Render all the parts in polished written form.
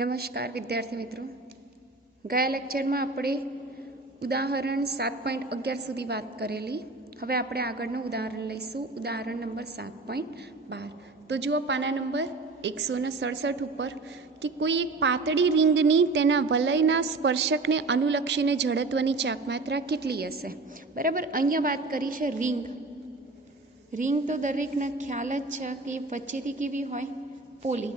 નમસ્કાર વિદ્યાર્થી મિત્રો, ગયા લેક્ચરમાં આપણે ઉદાહરણ 7.11 સુધી વાત કરેલી. હવે આપણે આગળનું ઉદાહરણ લઈશું, ઉદાહરણ નંબર 7.12. તો જુઓ પાના નંબર 167 ઉપર કે કોઈ એક પાતળી રીંગની તેના વલયના સ્પર્શકને અનુલક્ષીને જડત્વની ચાકમાત્રા કેટલી હશે. બરાબર, અહીંયા વાત કરી છે રીંગ. રીંગ તો દરેકને ખ્યાલ જ છે કે વચ્ચેથી કેવી હોય, પોલી.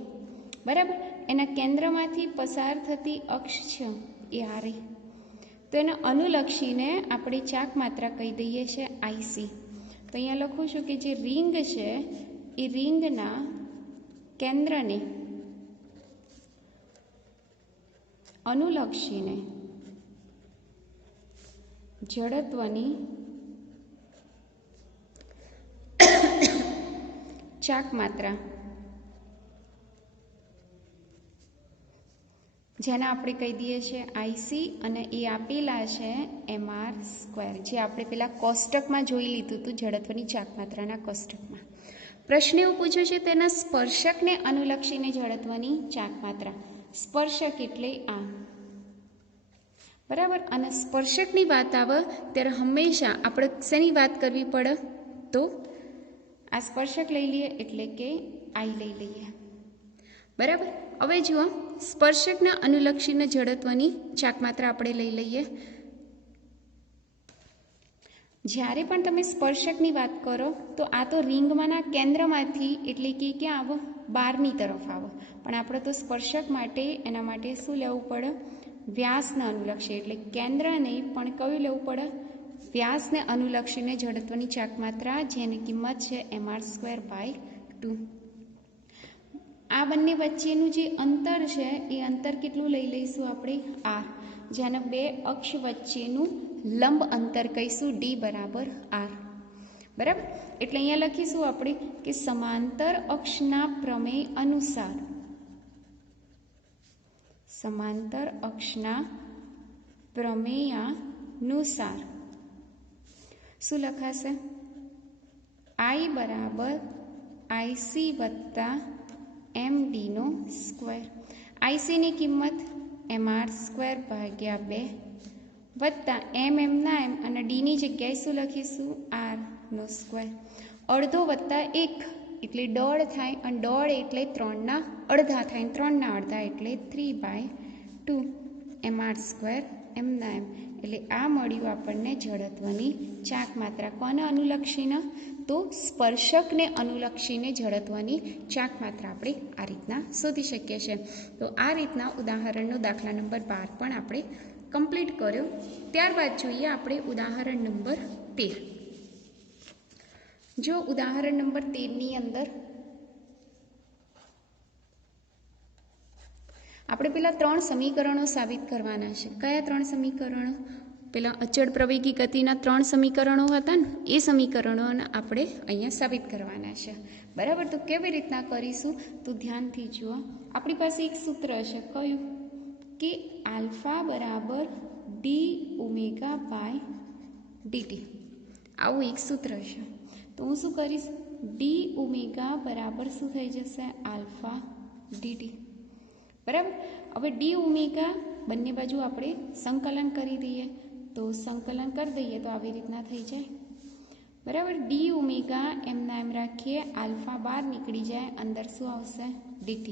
બરાબર, એના કેન્દ્રમાંથી પસાર થતી અક્ષ છે એ આરી. તો એને અનુલક્ષીને આપણે ચાક માત્રા કહી દઈએ છીએ આઈસી. તો અહીંયા લખું છું કે જે રીંગ છે એ રીંગના કેન્દ્રને અનુલક્ષીને જડત્વની ચાક માત્રા, જેને આપણે કહી દઈએ છીએ આઈસી, અને એ આપેલા છે mr², જે આપણે પેલા કોષ્ટકમાં જોઈ લીધું હતું, જડત્વની ચાકમાત્રાના કોષ્ટકમાં. પ્રશ્ન એવું પૂછ્યો છે તેના સ્પર્શકને અનુલક્ષીને જડત્વની ચાકમાત્રા. સ્પર્શક એટલે આ. બરાબર, અને સ્પર્શકની વાત આવે ત્યારે હંમેશા આપણે શેની વાત કરવી પડે, તો આ સ્પર્શક લઈ લઈએ એટલે કે આઈ લઈ લઈએ. બરાબર, હવે જુઓ સ્પર્શકના અનુલક્ષીને જડત્વની ચાકમાત્રા આપણે લઈ લઈએ. જ્યારે પણ તમે સ્પર્શકની વાત કરો તો આ તો રીંગમાંના કેન્દ્રમાંથી એટલે કે ક્યાં આવો, બહારની તરફ આવો. પણ આપણે તો સ્પર્શક માટે એના માટે શું લેવું પડે, વ્યાસને અનુલક્ષી, એટલે કેન્દ્ર નહીં પણ કયું લેવું પડે, વ્યાસને અનુલક્ષીને જડત્વની ચાકમાત્રા, જેની કિંમત છે mr²/2. આ બંને વચ્ચેનું જે અંતર છે એ અંતર કેટલું લઈ લઈશું આપણે, r, જેને બે અક્ષ વચ્ચેનું લંબ અંતર કહીશું d બરાબર r. બરાબર, એટલે અહીંયા લખીશું આપણે કે સમાંતર અક્ષના પ્રમેય અનુસાર, સમાંતર અક્ષના પ્રમેયાનુસાર શું લખાશે, i બરાબર આઈસી વત્તા md². આઈસીની કિંમત mr²/2 વત્તા એમના એમ, અને ડીની જગ્યાએ શું લખીશું, r². અડધો વત્તા 1 એટલે 1.5 થાય, અને 1.5 એટલે 3ના અડધા થાય, 3ના અડધા એટલે 3/2 mr², એમના એમ. એટલે આ મળ્યું આપણને જડત્વની ચાક માત્રા. કોને અનુલક્ષીને, તો સ્પર્શકને અનુલક્ષીને જડત્વની ચાક માત્રા આપણે આ રીતના શોધી શકીએ છીએ. તો આ રીતના ઉદાહરણનો દાખલા નંબર 12 પણ આપણે કમ્પ્લીટ કર્યો. ત્યારબાદ જોઈએ આપણે ઉદાહરણ નંબર 13. જો ઉદાહરણ નંબર 13ની અંદર આપણે પેલા 3 સમીકરણો સાબિત કરવાના છે. કયા 3 સમીકરણો? પેલા અચળ પ્રવેગી ગતિના 3 સમીકરણો હતા ને, એ સમીકરણોને આપણે અહીંયા સાબિત કરવાના છે. બરાબર, તો કેવી રીતના કરીશું, તો ધ્યાનથી જુઓ. આપણી પાસે એક સૂત્ર છે, કયું કે આલ્ફા બરાબર dω/dt. આવું એક સૂત્ર છે. તો હું શું કરીશ, dω બરાબર શું થઈ જશે, આલ્ફા dt. બરાબર, હવે dω બંને બાજુ આપણે સંકલન કરી દઈએ. તો સંકલન કરી દઈએ તો આવી રીતના થઈ જાય. બરાબર, dω એમના એમ રાખીએ, આલ્ફા બહાર નીકળી જાય, અંદર શું આવશે, dt.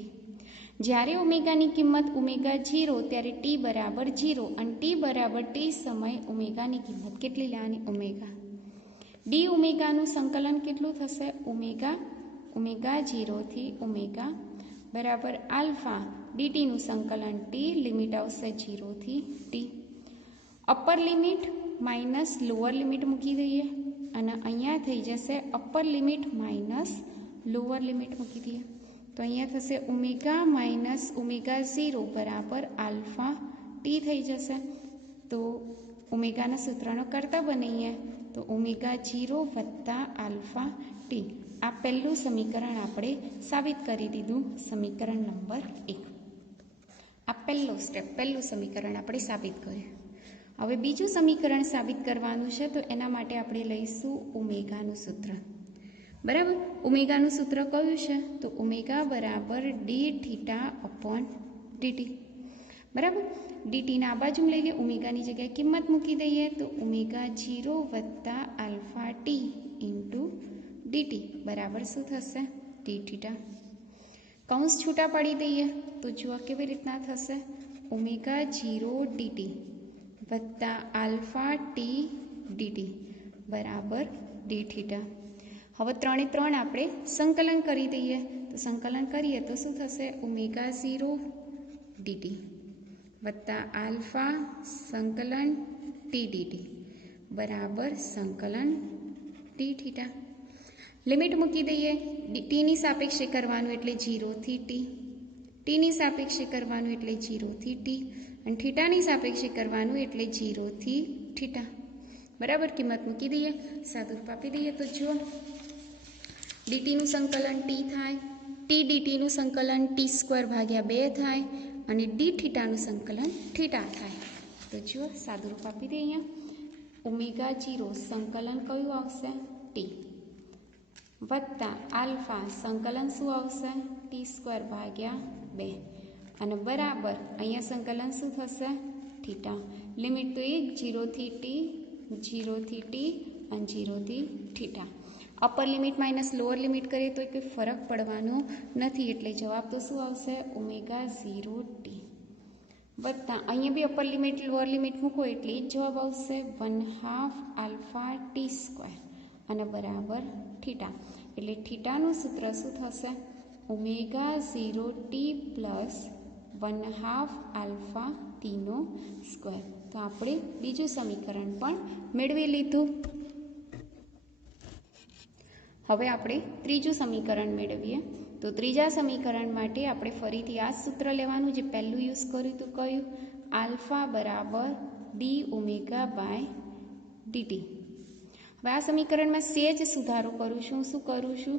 જ્યારે ઓમેગાની કિંમત ω0 ત્યારે t બરાબર 0, અને t બરાબર t સમય ઓમેગાની કિંમત કેટલી લેવાની, ઓમેગા. dωનું સંકલન કેટલું થશે, ω0 થી ઓમેગા બરાબર આલ્ફા, ડીટીનું સંકલન t, લિમિટ આવશે 0 થી t. Upper limit minus lower limit મૂકી દઈએ, અને અહીંયા થઈ જશે upper limit minus lower limit મૂકી દઈએ. તો અહીંયા થશે ઓમેગા માઇનસ ω0 બરાબર આલ્ફા ટી થઈ જશે. તો ઓમેગાના સૂત્રનો કરતા બનાવીએ તો ω0 વત્તા આલ્ફા ટી. આ પહેલું સમીકરણ આપણે સાબિત કરી દીધું, સમીકરણ નંબર 1. આ પહેલું સમીકરણ આપણે સાબિત કર્યું. હવે બીજું સમીકરણ સાબિત કરવાનું છે, તો એના માટે આપણે લઈશું ઓમેગાનું સૂત્ર. બરાબર, ઓમેગાનું સૂત્ર કયું છે, તો ઓમેગા બરાબર d θ/d. dt बराबर। dt ने आ बाजू लई लीए, ओमेगा नी जगह किंमत मूकी दईए तो ओमेगा 0 वत्ता अल्फा टी इंटू dt बराबर शू थशे टी थीटा। कौंस छूटा पाड़ी दईए तो जुओ केवी रीतना थशे ओमेगा 0 dt वत्ता अल्फा टी dt बराबर डी थीटा। हवे 3 ए 3 आपणे संकलन करी दईए तो संकलन करिए तो शू थशे ओमेगा 0 dt वत्ता अल्फा संकलन टी dt बराबर संकलन डी थीटा। लिमिट मूकी दईए, टी नी सापेक्षे करवानुं एटले 0 थी टी नी सापेक्षे करवानुं एटले 0 थी टी अने थीटा नी सापेक्षे करवानुं एटले 0 थी थीटा बराबर। किंमत मूकी दईए, सादुरूप आपी दईए तो जुओ dt નું સંકલન t થાય, t dt નું સંકલન t² ભાગ્યા 2 થાય અને d થીટા નું સંકલન થીટા થાય। તો જો સાદુરૂપ આપી દઈએ અહીંયા ઓમેગા 0 સંકલન કયું આવશે t વત્તા આલ્ફા સંકલન શું આવશે t² ભાગ્યા 2 અને બરાબર અહીંયા સંકલન શું થશે થીટા। લિમિટ તો 0 થી t 0 થી t અને 0 થી theta. Upper limit minus lower limit करिए तो कोई फरक पड़वानो नहीं एटले जवाब तो शू आवशे ओमेगा 0 टी वत्ता अहीं भी अपर लिमिट लोअर लिमिट मूको एटले जवाब आवशे 1/2 अल्फा t² अने बराबर थीटा। एटले थीटानुं सूत्र शुं थशे omega 0 t plus 1/2 alpha t नो स्क्वेर। तो आपणे बीजुं समीकरण पण मेळवी लीधुं। हवे आपणे त्रीजું समीकरण मेळवीए तो त्रीजा समीकरण माटे आपणे फरीथी आ सूत्र लेवानुं जे पहेલું यूज कर्युं तो कयुं आल्फा बराबर डी ओमेगा बाय dt। हवे आ समीकरणमां सेज सुधारो करूं छुं। शुं करूं छुं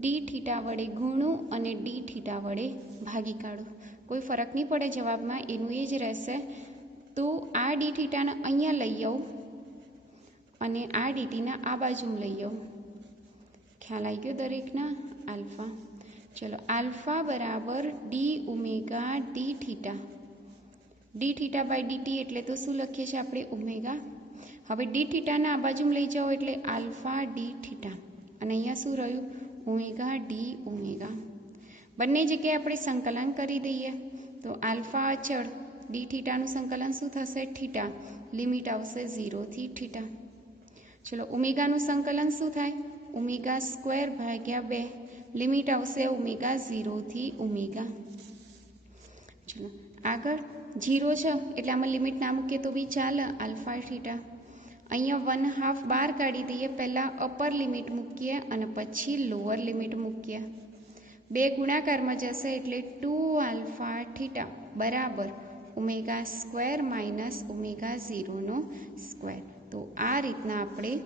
डी थीटा वडे गुणुं अने डी थीटा वडे भागी काढुं। कोई फरक नहीं पड़े जवाबमां एनुं ए ज रहेशे। तो आ डी थीटाने अहींया लई आवुं अने आ डीटीने आ बाजु लई आवुं। ख्याल आई गयो दरेकना आल्फा। चलो आल्फा बराबर D omega D theta by D T एटले तो शू लखीए छे आपणे ओमेगा। हवे डी थीटाने आ बाजु लई जाओ एटले आल्फा डी थीटा अने अहींया शू रह्युं ओमेगा डी ओमेगा। बंने जग्याए आपणे संकलन करी दईए तो आल्फा अचळ डी थीटानुं संकलन शू थशे थीटा। लिमिट आवशे 0 थी थीटा। चलो ओमेगानुं संकलन शू थाय ओमेगा स्क्वेर भाग्या 2 लिमिट आवशे ओमेगा 0 थी ओमेगा। चलो आगळ 0 छे एटले आमां लिमिट ना मूकीए तो बी चाले अल्फा थीटा। अहींया 1/2 बहार काढी दईए। पहेला अपर लिमिट मूकीए अने पछी लोअर लिमिट मूकीए। 2 गुणाकारमां जशे एटले 2 अल्फा थीटा बराबर ओमेगा स्क्वेर माइनस ओमेगा 0 नो स्क्वेर। तो आ रीतना आपणे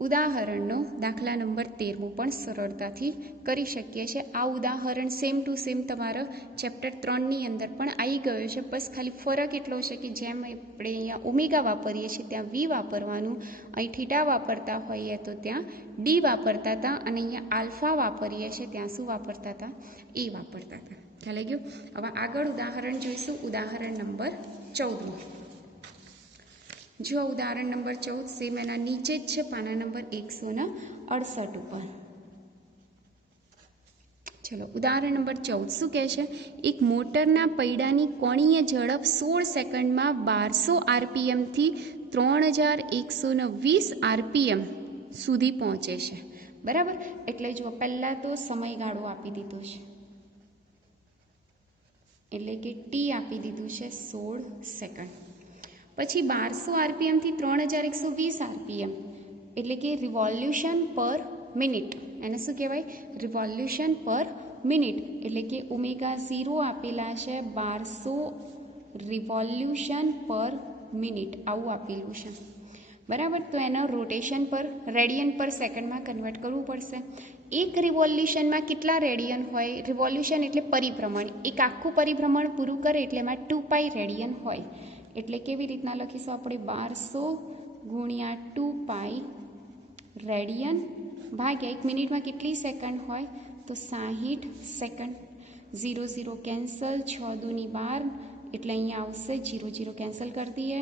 उदाहरणनो दाखला नंबर 13 पण सरळताथी करी शकीए छे। आ उदाहरण सेम टू सेम तमारा चेप्टर 3 नी अंदर पण आई गयो छे। बस खाली फरक एटलो छे कि जेम आपणे अहींया ओमेगा वापरीए छे त्यां वी वापरवानुं, अहीं थीटा वापरता होईए तो त्यां डी वापरता हता अने अहींया आल्फा वापरीए छे त्यां शुं वापरता हता ए वापरता हता। ख्याल आई गयो। हवे आगळ उदाहरण जोईशुं उदाहरण नंबर 14। जो उदाहरण नंबर 14 सेम एना नीचे ज छे पाना नंबर 168 पर। चलो उदाहरण नंबर 14 शुं कहे छे एक मोटरना पैडानी कोणीय झड़प 16 सेकंड में 1200 आरपीएम थी 3120 आरपीएम सुधी पहोंचे छे बराबर। एटले जो पहला तो समयगाळो आपी दीधो छे एटले के टी आपी दीधुं छे 16 सेकंड। पछी 1200 आरपीएम थी 3120 आरपीएम एटले के रिवोल्यूशन पर मिनिट एने शुं कहेवाय रिवोल्यूशन पर मिनिट एटले के ओमेगा 0 आपेला छे 1200 रिवोल्यूशन पर मिनिट आवुं आपेलुं छे बराबर। तो एनो रोटेशन पर रेडियन पर सेकंड में कन्वर्ट करवू पड़शे। एक रिवोल्यूशन में केटला रेडियन होय रिवोल्यूशन एटले परिभ्रमण एक आखुं परिभ्रमण पूरुं करे एटले एमां 2π रेडियन होय एटले केवी रीतना लखीशुं आपणे 1200 गुणिया 2π रेडियन भाग्या एक मिनिट में केटली सेकंड होय तो 60 सेकंड। 0 0 કેન્સલ, 6 दूनी 12 એટલે અહીંયા આવશે 0 0 કેન્સલ કરી દઈએ,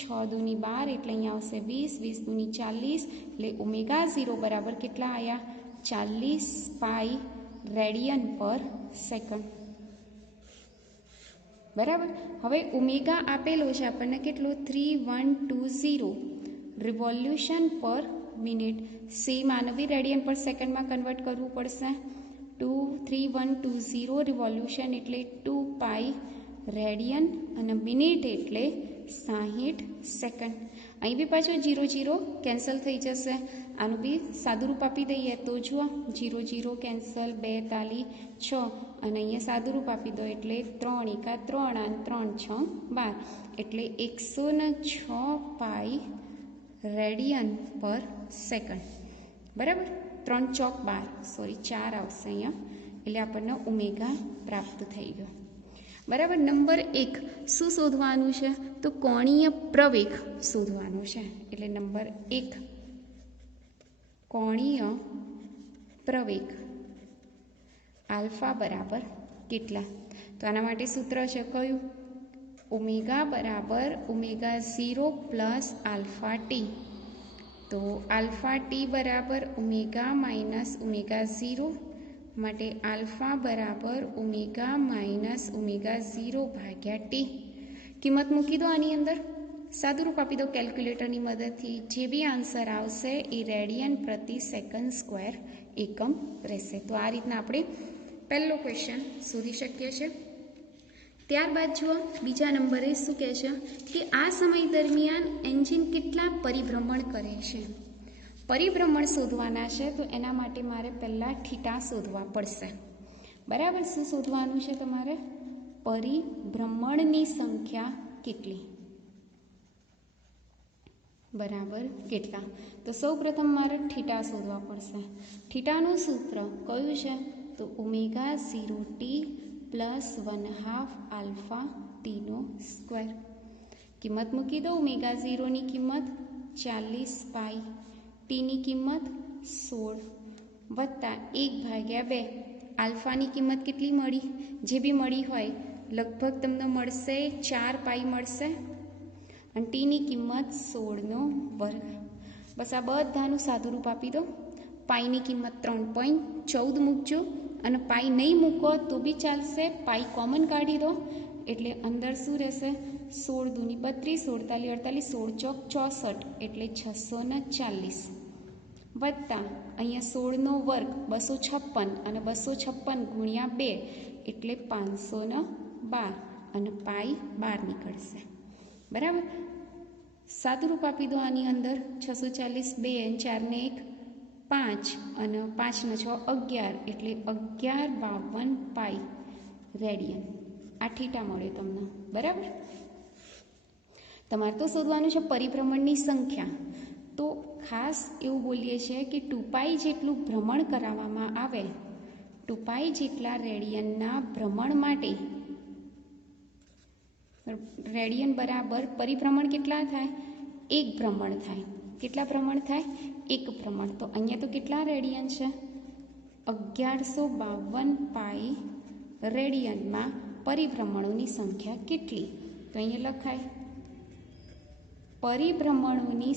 6 दूनी 12 એટલે અહીંયા આવશે 20, 20 दूनी 40 એટલે ઓમેગા 0 બરાબર કેટલા આવ્યા 40 પાઈ રેડિયન પર સેકન્ડ. બરાબર. હવે ઓમેગા આપેલો છે આપણને કેટલો 3120 રિવોલ્યુશન પર મિનિટ. સેમ આને બી રેડિયન પર સેકન્ડમાં કન્વર્ટ કરવું પડશે. 3120 રિવોલ્યુશન એટલે 2 પાઈ રેડિયન અને મિનિટ એટલે 60 સેકન્ડ. અહીં બી પાછું 0 0 કેન્સલ થઈ જશે. આનું બી સાદું રૂપ આપી દઈએ તો જુઓ 0 0 કેન્સલ, 2 તાલી 6 અને અહીંયા સાદું રૂપ આપી દો એટલે 3 એકા 3 અને 3 6 12 એટલે 106 પાઈ રેડિયન પર સેકન્ડ. બરાબર. 3 ચોક 12, સોરી 4 આવશે અહીંયા એટલે આપણને ઓમેગા પ્રાપ્ત થઈ ગયો. બરાબર. નંબર 1 શું શોધવાનું છે તો કોણીય પ્રવેગ શોધવાનું છે. એટલે નંબર 1 કોણીય પ્રવેગ આલ્ફા બરાબર કેટલા. તો આના માટે સૂત્ર છે કયું ઓમેગા બરાબર ઓમેગા 0 પ્લસ આલ્ફા ટી. તો આલ્ફા ટી બરાબર ઓમેગા માઇનસ ઓમેગા 0 માટે આલ્ફા બરાબર ઓમેગા માઇનસ ઓમેગા 0 ભાગ્યા ટી. કિંમત મૂકી દો આની અંદર, સાદું રૂપ આપી દો કેલ્ક્યુલેટરની મદદથી. જે બી આન્સર આવશે એ રેડિયન પ્રતિ સેકન્ડ સ્ક્વેર એકમ રહેશે. તો આ રીતના આપણે પહેલો ક્વેશ્ચન શોધી શકીએ છીએ. ત્યારબાદ જુઓ બીજા નંબરે શું કહે છે કે આ સમય દરમિયાન એન્જિન કેટલા પરિભ્રમણ કરે છે. પરિભ્રમણ શોધવાના છે તો એના માટે મારે પહેલાં થીટા શોધવા પડશે. બરાબર. શું શોધવાનું છે તમારે પરિભ્રમણની સંખ્યા કેટલી બરાબર કેટલા. તો સૌ પ્રથમ મારે થીટા શોધવા પડશે. થીટાનું સૂત્ર કયું છે તો ઓમેગા 0 ટી પ્લસ 1/2 આલ્ફા ટીનો સ્ક્વેર. કિંમત મૂકી દો. ઓમેગા 0ની કિંમત 40 પાઈ, ટીની કિંમત 16 વત્તા 1/2 આલ્ફાની કિંમત કેટલી મળી, જે બી મળી હોય લગભગ તમને મળશે 4 પાઈ મળશે અને ટીની કિંમત 16નો વર્ગ. બસ આ બધાનું સાદું રૂપ આપી દો. પાઈની કિંમત 3.14 મૂકજો અને પાઈ નહીં મૂકો તો બી ચાલશે. પાઈ કોમન કાઢી દો એટલે અંદર શું રહેશે 16 दूनी 32, 16 ताली 48, 16 ચોક 64 એટલે 640 વત્તા અહીંયા 16નો વર્ગ 256 અને 256 ગુણ્યા 2 એટલે 512 અને પાઈ 12 નીકળશે. બરાબર. સાદું રૂપ આપી દો આની અંદર 640, 2 અને 4 ને 1 5 અને 5 ને 6 11 એટલે 1152 પાઈ રેડિયન. આ થીટા મળે તમને. બરાબર. તમારે તો શોધવાનું છે પરિભ્રમણની સંખ્યા. તો ખાસ એવું બોલીએ છીએ કે 2π જેટલું ભ્રમણ કરાવવામાં આવે, 2π જેટલા રેડિયનના ભ્રમણ માટે રેડિયન બરાબર પરિભ્રમણ કેટલા થાય 1 ભ્રમણ થાય. કેટલા ભ્રમણ થાય 1 ભ્રમણ. તો અહીંયા તો કેટલા રેડિયન છે 1152 પાઈ રેડિયનમાં પરિભ્રમણોની સંખ્યા કેટલી. તો અહીંયા લખાય પરિભ્રમણોની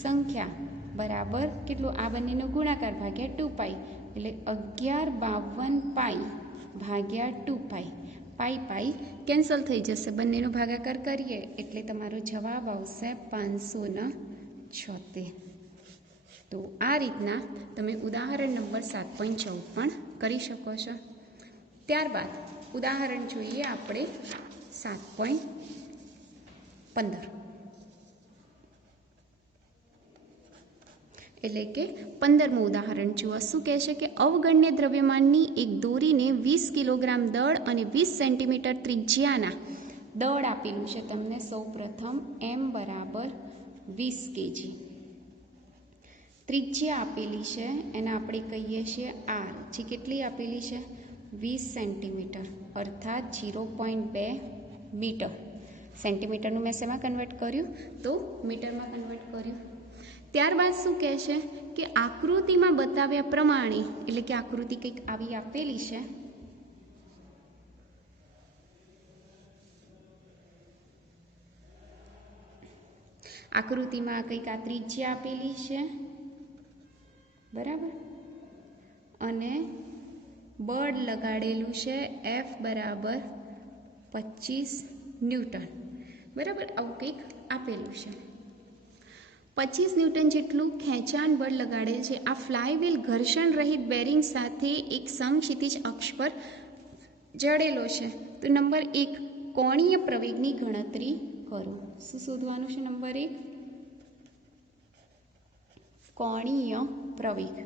સંખ્યા બરાબર કેટલું આ બંનેનો ગુણાકાર ભાગ્યા 2π એટલે 1152 પાઈ ભાગ્યા 2π. પાઈ કેન્સલ થઈ જશે, બંનેનો ભાગાકાર કરીએ એટલે તમારો જવાબ આવશે 576. તો આ રીતના તમે ઉદાહરણ નંબર 7.14 પણ કરી શકો છો. ત્યારબાદ ઉદાહરણ જોઈએ આપણે 7.15 એટલે કે 15મું ઉદાહરણ જુઓ. શું કહે છે કે અવગણ્ય દ્રવ્યમાનની એક દોરીને 20 કિલોગ્રામ દળ અને 20 સેન્ટીમીટર ત્રિજ્યાના દળ આપેલું છે તમને. સૌ પ્રથમ m બરાબર 20 kg ત્રિજ્યા આપેલી છે, એને આપણે કહીએ છીએ r, જે કેટલી આપેલી છે 20 સેન્ટીમીટર અર્થાત 0.2 મીટર. સેન્ટીમીટરનું મેં શેમાં કન્વર્ટ કર્યું તો મીટરમાં કન્વર્ટ કર્યું. ત્યારબાદ શું કહે છે કે આકૃતિમાં બતાવ્યા પ્રમાણે, એટલે કે આકૃતિ કંઈક આવી આપેલી છે, આકૃતિમાં કંઈક આ ત્રિજ્યા આપેલી છે, બરાબર, અને બળ લગાડેલું છે F બરાબર 25 ન્યૂટન, બરાબર, આવું કંઈક આપેલું છે. 25 ન્યૂટન જેટલું ખેંચાણ બળ લગાડેલ છે. આ ફ્લાયવ્હીલ ઘર્ષણ રહિત બેરિંગ સાથે એક સમક્ષિતિજ અક્ષ પર જડેલો છે. તો નંબર 1, કોણીય પ્રવેગની ગણતરી કરો. શું શોધવાનું છે? નંબર 1, કોણીય પ્રવેગ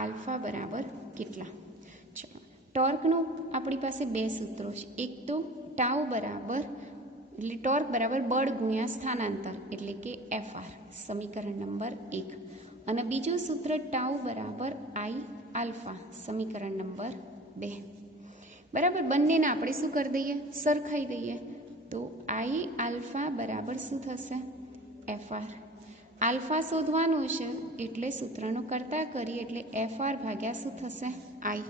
આલ્ફા બરાબર કેટલા. ચલો, ટોર્કનું આપણી પાસે બે સૂત્રો છે. એક તો ટાઉ બરાબર, એટલે ટોર્ક બરાબર બળ ગુણ્યા સ્થાનાંતર, એટલે કે FR, સમીકરણ નંબર 1, અને બીજું સૂત્ર ટાઉ બરાબર I આલ્ફા, સમીકરણ નંબર 2, બરાબર. બંનેને આપણે શું કરી દઈએ? સરખાઈ દઈએ. તો I આલ્ફા બરાબર શું થશે? FR. આલ્ફા શોધવાનું છે એટલે સૂત્રનો કરતા કરીએ એટલે FR ભાગ્યા શું થશે? I.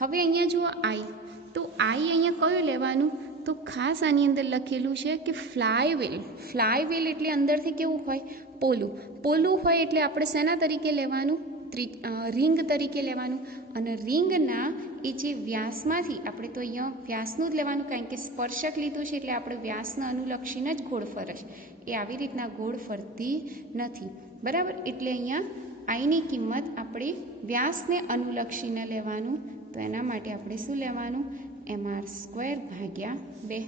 હવે અહીંયા જુઓ I, તો I અહીંયા કયું લેવાનું? તો ખાસ આની અંદર લખેલું છે કે ફ્લાયવ્હીલ. ફ્લાયવ્હીલ એટલે અંદરથી કેવું હોય? પોલું. પોલું હોય એટલે આપણે શેના તરીકે લેવાનું? રિંગ તરીકે લેવાનું. અને રિંગના એ જે વ્યાસમાંથી, આપણે તો અહીંયા વ્યાસનું જ લેવાનું, કારણ કે સ્પર્શક લીધું છે એટલે આપણે વ્યાસના અનુલક્ષીને જ ગોળ ફરે છે. એ આવી રીતના ગોળ ફરતી નથી, બરાબર. એટલે અહીંયા આઈની કિંમત આપણે વ્યાસને અનુલક્ષીને લેવાનું. તો એના માટે આપણે શું લેવાનું? mr² ભાગ્યા 2.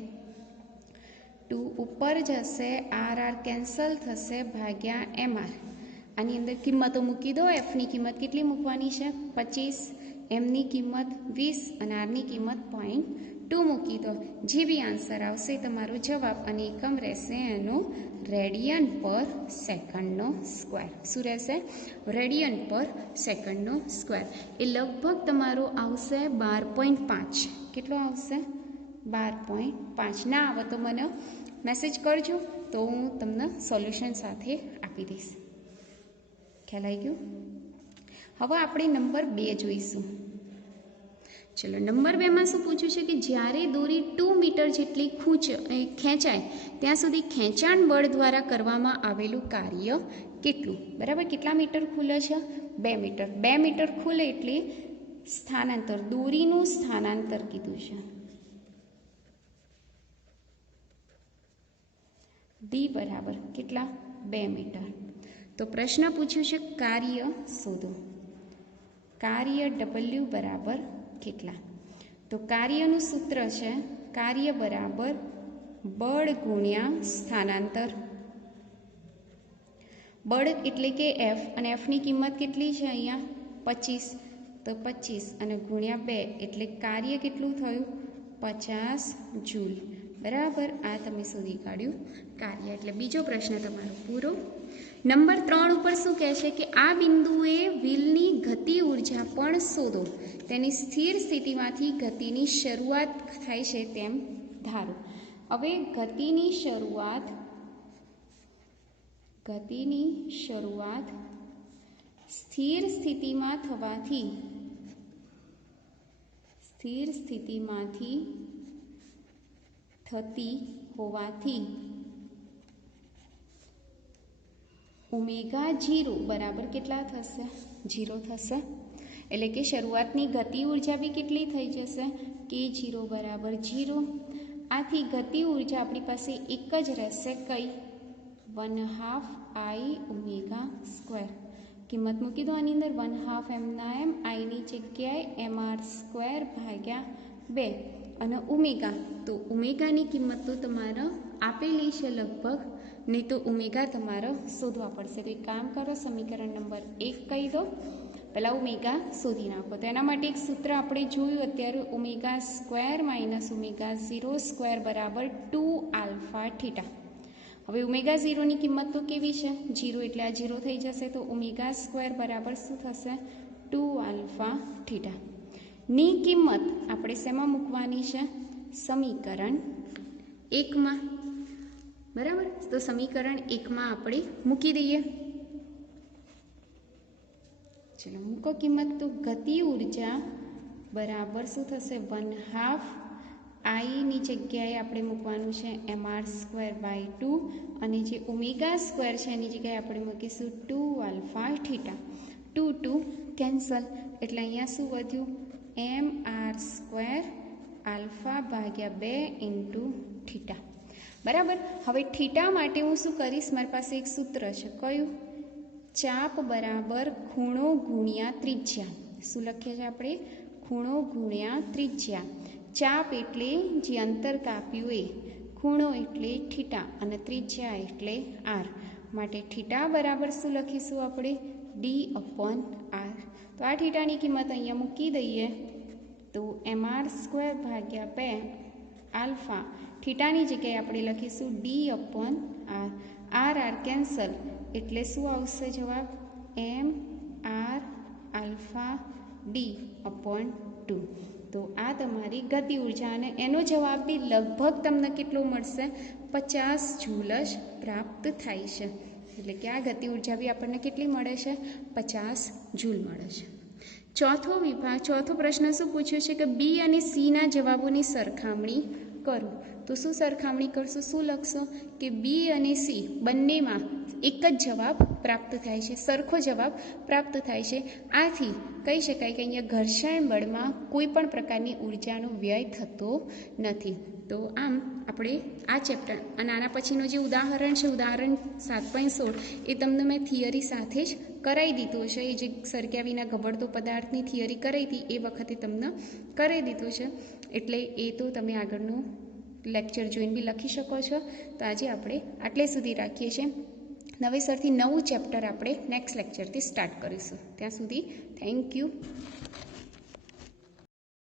2 ઉપર જશે, RR કેન્સલ થશે, ભાગ્યા mr. આની અંદર કિંમતો મૂકી દો. એફની કિંમત કેટલી મૂકવાની છે? 25, એમની કિંમત 20 અને આરની કિંમત 0.2 મૂકી દો. જે બી આન્સર આવશે તમારો જવાબ, અને એકમ રહેશે એનો રેડિયન પર સેકન્ડનો સ્ક્વેર. શું રહેશે? રેડિયન પર સેકન્ડનો સ્ક્વેર. એ લગભગ તમારો આવશે 12.5. કેટલો આવશે? 12.5. ના આવે તો મને મેસેજ કરજો, તો હું તમને સોલ્યુશન સાથે આપી દઈશ. ખ્યાલ આવી ગયો? હવે આપણે નંબર 2 જોઈશું. ચલો, નંબર 2માં શું પૂછ્યું છે કે જ્યારે દોરી 2 મીટર જેટલી ખેંચાય ત્યાં સુધી ખેંચાણ બળ દ્વારા કરવામાં આવેલું કાર્ય કેટલું? બરાબર. કેટલા મીટર ખુલે છે? 2 મીટર. 2 મીટર ખુલે એટલે સ્થાનાંતર, દોરીનું સ્થાનાંતર કીધું છે. D બરાબર કેટલા? 2 મીટર. તો પ્રશ્ન પૂછ્યું છે કાર્ય શોધો. કાર્ય W બરાબર કેટલા? તો કાર્યનું સૂત્ર છે કાર્ય બરાબર બળ ગુણ્યા સ્થાનાંતર. બળ એટલે કે F, અને Fની કિંમત કેટલી છે અહીંયા? 25. તો 25 અને ગુણ્યા 2 એટલે કાર્ય કેટલું થયું? 50 જૂલ. બરાબર. આ તમે શોધી કાઢ્યું કાર્ય. એટલે બીજો પ્રશ્ન તમારો પૂરો. નંબર 3 ઉપર શું કહે છે કે આ બિંદુએ વ્હીલની ગતિ ઉર્જા પણ શોધો. તેની સ્થિર સ્થિતિમાંથી ગતિની શરૂઆત થાય છે તેમ ધારો. હવે ગતિની શરૂઆત સ્થિર સ્થિતિમાંથી થતી હોવાથી ઓમેગા 0 બરાબર કેટલા થશે? 0 થશે. એટલે કે શરૂઆતની ગતિ ઉર્જા બી કેટલી થઈ જશે? K0 બરાબર 0. આથી ગતિ ઉર્જા આપણી પાસે એક જ રહેશે, કઈ? 1/2 I ઓમેગા સ્ક્વેર. કિંમત મૂકી દો આની અંદર. 1/2 એમના એમ, આઈની જગ્યાએ mr² ભાગ્યા 2 અને ઓમેગા. તો ઓમેગાની કિંમત તો તમારે આપેલી છે લગભગ, નહીં તો ઓમેગા તમારે શોધવા પડશે. તો એક કામ કરો, સમીકરણ નંબર 1 કહી દો, પહેલાં ઓમેગા શોધી નાખો. તો એના માટે એક સૂત્ર આપણે જોયું અત્યારે, ઓમેગા² માઇનસ ઓમેગા 0² બરાબર 2 આલ્ફા થીટા. હવે ઓમેગા 0ની કિંમત તો કેવી છે? 0, એટલે આ 0 થઈ જશે. તો ઓમેગા² બરાબર શું થશે? 2 આલ્ફા થીટા. ની કિંમત આપણે શેમાં મૂકવાની છે? સમીકરણ 1માં. બરાબર. તો સમીકરણ 1માં આપણે મૂકી દઈએ. ચલો મૂકો કિંમત. તો ગતિ ઉર્જા બરાબર શું થશે? 1/2 આઈની જગ્યાએ આપણે મૂકવાનું છે mr²/2 અને જે ઓમેગા સ્ક્વેર છે એની જગ્યાએ આપણે મૂકીશું 2α θ. 2 કેન્સલ એટલે અહીંયા શું વધ્યું? mr²α/2 θ. બરાબર. હવે થીટા માટે હું શું કરીશ? મારી પાસે એક સૂત્ર છે. કયું? ચાપ બરાબર ખૂણો ગુણ્યા ત્રિજ્યા. શું લખીએ છીએ આપણે? ખૂણો ગુણ્યા ત્રિજ્યા. ચાપ એટલે જે અંતર કાપ્યું એ, ખૂણો એટલે થીટા અને ત્રિજ્યા એટલે આર. માટે થીટા બરાબર શું લખીશું આપણે? d/r. તો આ થીટાની કિંમત અહીંયા મૂકી દઈએ. તો mr²/2 આલ્ફા. થીટાની જગ્યાએ આપણે લખીશું d/r. r કેન્સલ એટલે શું આવશે જવાબ? mr∝d/2. તો આ તમારી ગતિ ઉર્જા અને એનો જવાબ બી લગભગ તમને કેટલો મળશે? 50 જૂલ જ પ્રાપ્ત થાય છે. એટલે કે આ ગતિ ઉર્જા બી આપણને કેટલી મળે છે? 50 જૂલ મળે છે. ચોથો પ્રશ્ન શું પૂછ્યો છે કે બી અને સીના જવાબોની સરખામણી કરો. તો શું સરખામણી કરશો? શું લખશો? કે બી અને સી બંનેમાં એક જ જવાબ પ્રાપ્ત થાય છે, સરખો જવાબ પ્રાપ્ત થાય છે. આથી કહી શકાય કે અહીંયા ઘર્ષણ બળમાં કોઈ પણ પ્રકારની ઉર્જાનો વ્યય થતો નથી. તો આમ આપણે આ ચેપ્ટર અને આના પછીનું જે ઉદાહરણ છે, ઉદાહરણ 7.16, એ તમને મેં થિયરી સાથે જ કરાવી દીધું છે. એ જે સરક્યા વિના ગબડતો પદાર્થની થિયરી કરાવી હતી એ વખતે તમને કરાવી દીધું છે. એટલે એ તો તમે આગળનું લેક્ચર જોઈને બી લખી શકો છો. તો આજે આપણે આટલે સુધી રાખીએ છીએ. નવેસરથી નવું ચેપ્ટર આપણે નેક્સ્ટ લેક્ચરથી સ્ટાર્ટ કરીશું. ત્યાં સુધી થેન્ક યુ.